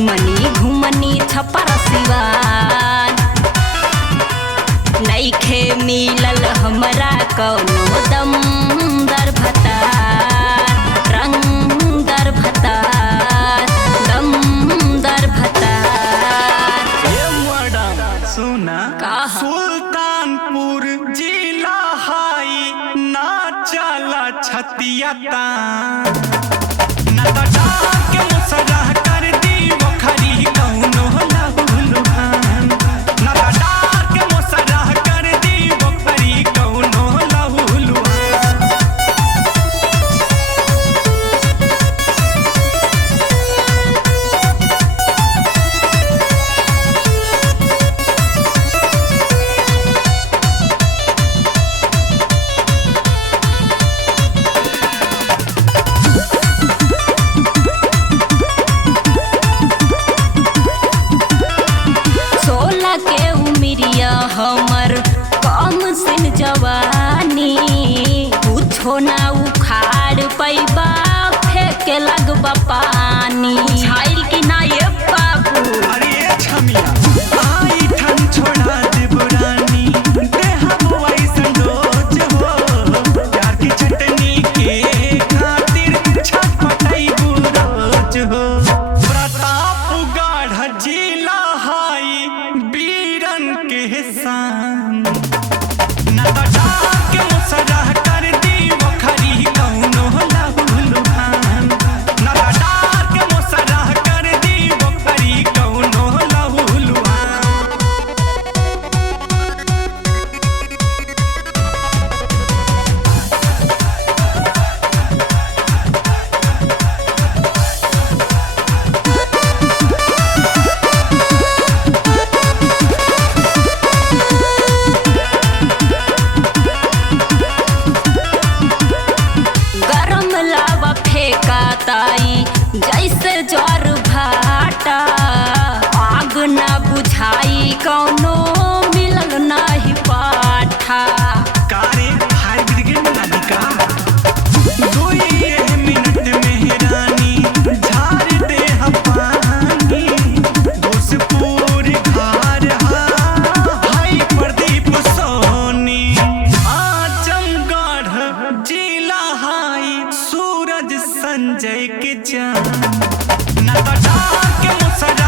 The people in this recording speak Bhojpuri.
घुमनी घुमनी छपर सिवान नइखे मिलल हमरा कौनो दम दर भतार रंग दर भतार दम दर भतार। सुना सुल्तानपुर जिला हाई ना चला छतिया ना तो डाक के मुसरह कर दी वो खरी कौनो लहुलुहान ना तो डाक के मुसरह कर दी वो खरी कौनो लहुलुहान। हमर कम सिन जवानी कुछो ना उखाड़ पैबा फेंके लगबा पानी छाइल की ना ये बाबू। अरे छमिया आई ठन छोड़ा दे बुरानी देहब वैसन रोज हो प्यार की चटनी के खातिर छटपटाई रोज हो। प्रतापगढ़ जिला हाई बीरन के शान ना तो डाक के मुसरह कर दी वो खरी कौनो लहुलुहान ना तो डाक के मुसरह कर दी वो खरी कौनो लहुलुहान। जैसे ज्वर भाटा आग ना बुझाई कौनो मिलल नाही पाठा कारे हाय ब्रिगेड नालिका 2 मिनट में रानी झाड़ दे पानी दोषपुर घर हाय प्रदीप सोनी आजमगढ़ जिला हाई सूरज संजय के जान ना तो डाक के मुसरह